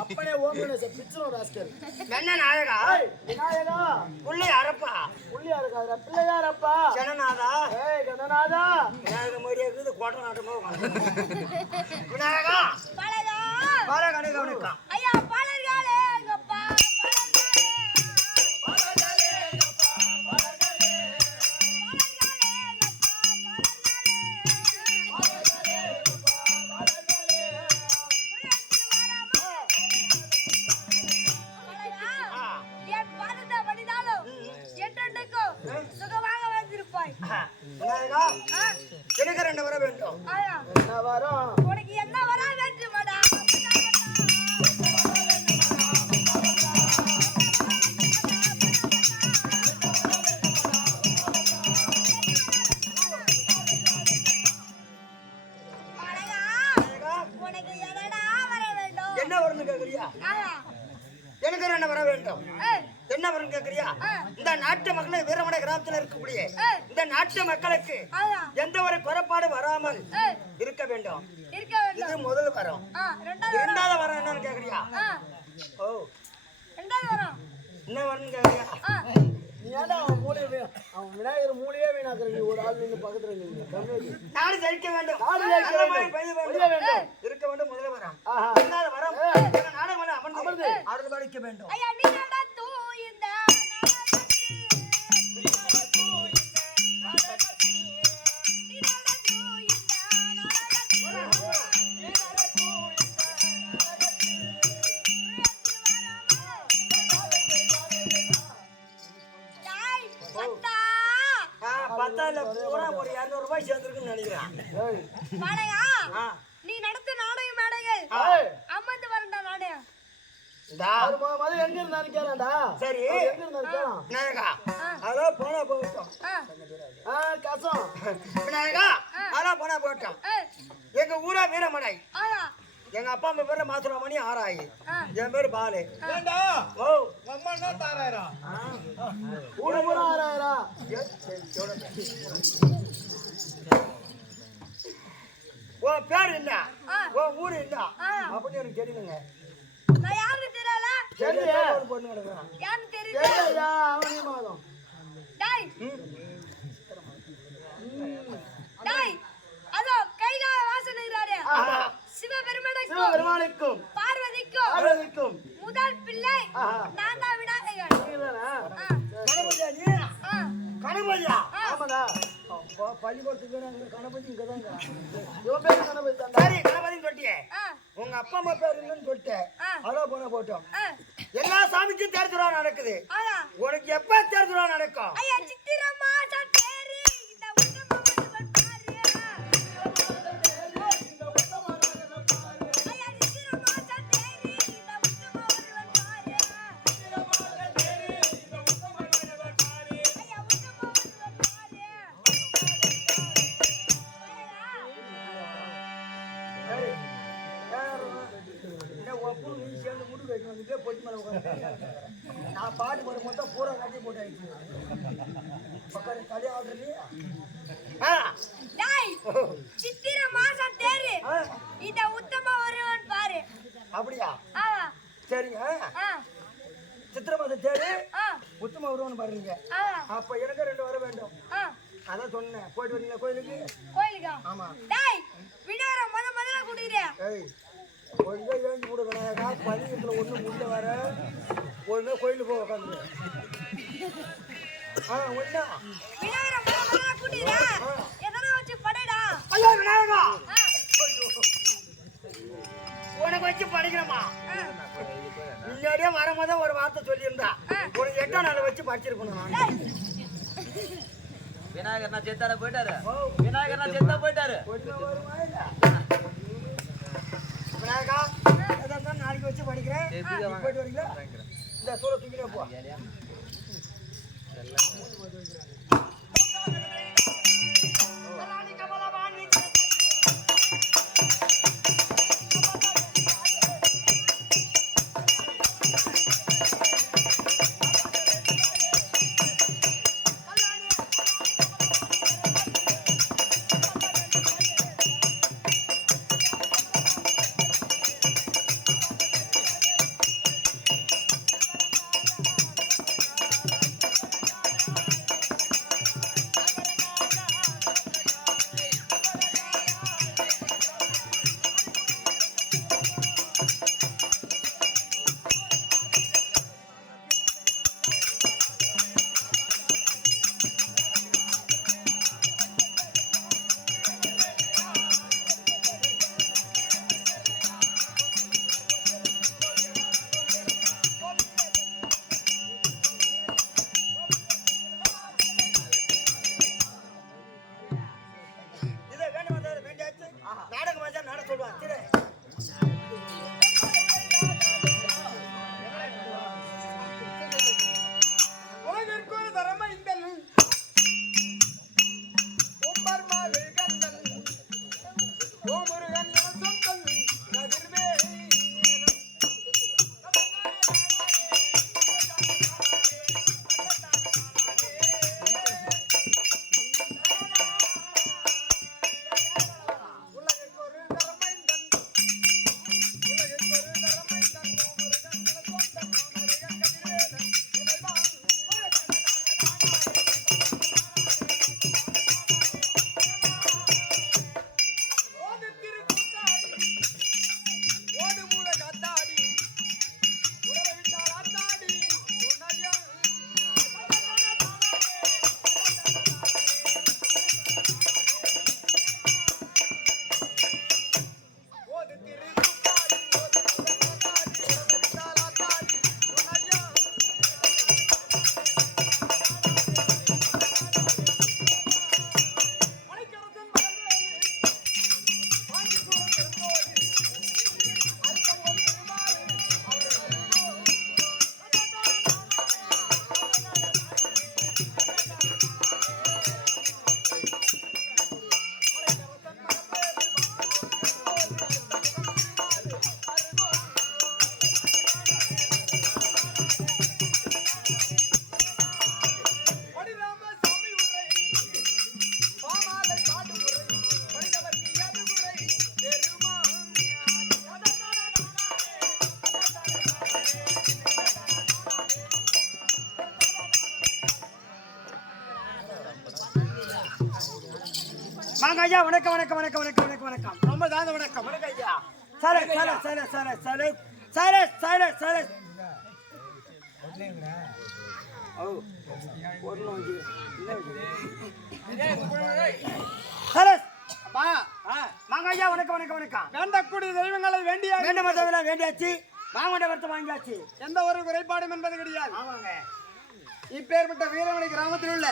அப்பனே ஓம் கணேச பிச்சனோ ராஸ்கல் என்ன நாயகா விநாயகா புள்ளி அரப்பா புள்ளி அரகாதா பிள்ளையாரப்பா ஜனநாதா கணநாதா விநாயக மாதிரியே இருக்குது கோட்டை நாட்டமா விநாயகா பாலகா பால கணக்கா ஐயா பாலர்களே எங்கப்பா எனக்கு 2 வர வேண்டும். என்ன வரம்? உனக்கு என்ன வர வேண்டுமடா? உனக்கு என்னடா வர வேண்டும்? என்ன வரணும் கேக்குறியா? எனக்கு 2 வர வேண்டும். என்ன வரும் கேக்குறியா? இந்த நாட்டு மக்களை வீரமடை கிராமத்தில் இருக்கக்கூடிய இந்த நாட்டு மக்களுக்கு எந்த ஒரு குறைபாடு வராமல் இருக்க வேண்டும். இது முதல் வரம். இரண்டாவது வரம் என்னன்னு கேக்குறியா? ஓ இரண்டாவது வரம் என்ன வரணும் கேக்குறியா? ஏன்டா அவன் மூளையே அவன் விநாயகர் மூளையே வீணாக்குறீங்க. ஒரு ஆள் நின்று பக்கத்துல நின்று நாடு ஜெயிக்க வேண்டும். இருக்க வேண்டும் முதல் வரம். இரண்டாவது வரம் நாடகம் அமர்ந்து அருள் பாலிக்க வேண்டும். நீ நடத்த நாடக மேடைகள் அம்மந்து வரண்டா நாடகம் எங்க இருந்தாரு கேளாண்டா? சரி எங்க இருந்தாரு கேளாம்? விநாயகா அதெல்லாம் போனா போகட்டும். கசம் விநாயகா அதெல்லாம் போனா போகட்டும். எங்க ஊரா வீரமடை. எங்க அப்பா அம்மா பேரு மாசுரமணி ஆராயி. என் பேரு பாலு. ஓ அம்மா என்ன தாராயிரா? ஊரு பூரா 6000. ஓ பேர் என்ன? ஓ ஊரு என்ன? அப்படின்னு எனக்கு தெரியுங்க. நான் யாருக்கு தெரியல? தெரியல ஒரு பொண்ணு கிடக்குறான். யாருக்கு தெரியல? தெரியலையா? அவனே மாதம். டேய். டேய். அதோ கைலாய வாசன் இருக்காரே. சிவபெருமானுக்கும் பார்வதிக்கும் முதல் பிள்ளை நான் தான் விநாயகர். கணபதியா நீ? கணபதியா? ஆமாடா. அப்பா பள்ளிக்கூடத்துக்கு கணபதி இங்கதாங்க. இவன் பேரு கணபதி தான். சரி கணபதின்னு சொல்லிட்டியே. உங்க அப்பா அம்மா பேர் என்னன்னு சொல்லிட்டேன். அதோ போன போட்டோம். எல்லா சாமிக்கும் தேர் திருவிழா நடக்குது. உனக்கு எப்ப தேர் திருவிழா நடக்கும்? ஐயா சித்திரை மாசம் தேரு இந்த உத்தம ஒருவன் பாரு. ஐயா சித்திரை மாசம் தேரு இந்த உத்தம ஒருவன் பாரு. ஐயா உத்தம ஒருவன் நான் பாட்டு போட மொத்தம் பூரா கட்டி போட்டாச்சு. சித்திரை மாசம் தேரு இந்த உத்தம ஒருவன் பாரு. அப்படியா? சரிங்க. சித்திரை மாசம் தேரு உத்தம ஒருவன் பாருங்க. அப்ப எனக்கு 2 வர வேண்டும். அதான் சொன்னேன். போயிட்டு வரீங்களா கோயிலுக்கு? கோயிலுக்கா? ஆமா. டேய் விநாயகரை முதல்ல கூட்டிடுறியா? ஏய் கொஞ்சம் ஏஞ்சி கூட விநாயகா பதியத்துல ஒண்ணு முள்ள வர ஒண்ணு கோயிலுக்கு போக உட்காந்து. ஒண்ணா விநாயகரை முதல்ல கூட்டிடுறா. எதனா வச்சு படைடா. ஐயா விநாயகா உனக்கு வச்சு படிக்கணுமா? முன்னாடியே வரும்போது ஒரு வார்த்தை சொல்லியிருந்தா உனக்கு 8ஆம் நாள் வச்சு படிச்சிருக்கணும். விநாயகர் நான் செத்தார போயிட்டாரு. விநாயகர் நான் செத்தா போயிட்டாரு. விநாயகா நாளைக்கு வச்சு படிக்கிறேன். போயிட்டு வரீங்களா? இந்த சூழ தூக்கிட்டே போ. வாங்க ஐயா, வணக்கம் வணக்கம் வணக்கம் வணக்கம் வணக்கம் வணக்கம். ரொம்ப தாங்க வணக்கம். வணக்கம் ஐயா. சரஸ் சரஸ் சரஸ் சரஸ் சரஸ் சரஸ் சரஸ் சரஸ். ஓ ஒரு நோஞ்சி சரஸ். அப்பா வாங்க ஐயா, வணக்கம் வணக்கம் வணக்கம். வேண்டக்கூடிய தெய்வங்களை வேண்டிய வேண்டும் மதவெல்லாம் வேண்டியாச்சு, வாங்க வரத்தை வாங்கியாச்சு. எந்த ஒரு குறைபாடும் என்பது கிடையாது. ஆமாங்க. இப்பேற்பட்ட வீரமணி கிராமத்தில் உள்ள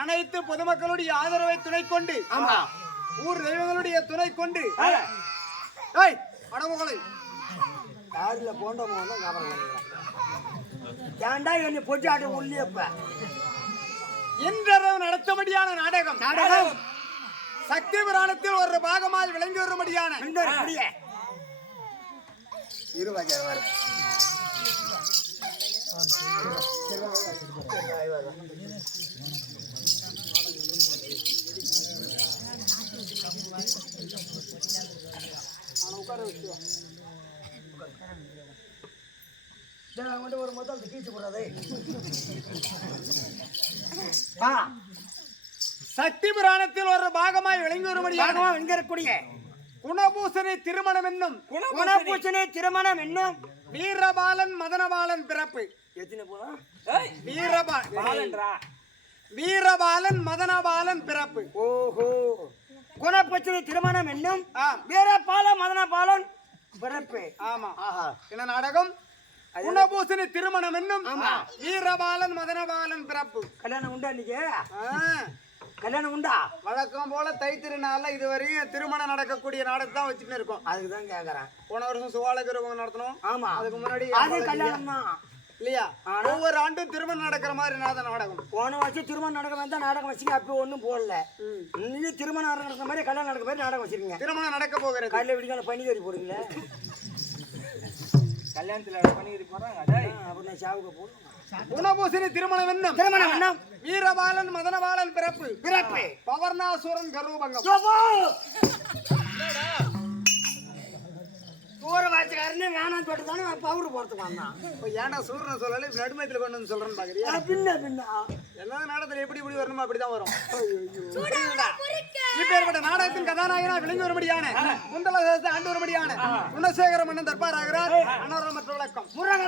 அனைத்து பொதுமக்களுடைய ஆதரவை துணை கொண்டு ஆமா ஊர் தெய்வங்களுடைய துணை கொண்டு அடமுகளை காரில் போண்டோமோ ஞாபகம் ஏன்டா என்னை பொட்டி ஆட்ட உள்ளியப்ப இன்றளவு நடத்தபடியான நாடகம் நாடகம் சக்தி புராணத்தில் ஒரு பாகமாய் விளங்கி வரும்படியான இருவாஜர் ஒரு முதல் கீச்சு போடாதே. சக்தி புராணத்தில் ஒரு பாகமாய் விளங்கி வரும்படியான என்கிறக்கூடிய குணபூசணி திருமணம் என்னும் குணபூசணி திருமணம் என்னும் வீரபாலன் மதனபாலன் பிறப்பு. எத்தனை போலாம் வீரபாலன் மதனபாலன் பிறப்பு. ஓஹோ, குணபூசணி திருமணம் என்னும் வீரபாலன் மதனபாலன் பிறப்பு. ஆமா. என்ன நாடகம்? குணபூசணி திருமணம் என்னும் வீரபாலன் மதனபாலன் பிறப்பு. கல்யாணம் உண்டா இன்னைக்கு? கல்யாணம் உண்டா? வழக்கம் போல தைத்திருநாள்ல இதுவரையும் திருமணம் நடக்கக்கூடிய நாடகம் தான் வச்சுட்டு இருக்கோம். அதுக்கு தான் கேக்குறேன். போன வருஷம் சுவாலகிரகம் நடத்தணும். ஆமா, அதுக்கு முன்னாடி அது கல்யாணம் தான் இல்லையா? ஒவ்வொரு ஆண்டும் திருமணம் நடக்கிற மாதிரி நாடகம். போன வருஷம் திருமணம் நடக்க வந்தா நாடகம் வச்சுங்க, அப்போ ஒன்றும் போடல. இன்னைக்கு திருமணம் நடக்கிற மாதிரி கல்யாணம் நடக்கிற மாதிரி நாடகம் வச்சிருக்கீங்க. திருமணம் நடக்க போகிறது. காலையில் விடிக்கால பனிகறி போடுங்களே. கல்யாணத்துல பனிகறி போடுறாங்க. அப்புறம் நான் சாவுக்கு போடுறேன். குணபூசணி திருமணம் என்னும் திருமணம் என்னும் வீரபாலன் மதனபாலன் பிறப்பு. பிறப்பு பவர்ணாசுரன் கர்வபங்கம். தூர வாட்சிக்காரன்னு வேணாம் சொல்லிட்டு தானே பவுடர் போறதுக்கு வந்தான். இப்போ ஏன்டா சூரனை சொல்லல நடுமயத்தில் கொண்டு வந்து சொல்றேன்னு பாக்குறியா? பின்ன எல்லா நாடகத்துல எப்படி வரணுமோ அப்படிதான் வரும். பொறுக்க இப்பேற்பட்ட நாடகத்தின் கதாநாயகனா விளங்கி வரும்படியான முந்தல ஆண்டு வரும்படியான குணசேகர மன்னன் தர்பார் ஆகிறார். அன்னவரம் மற்ற விளக்கம் முருகன்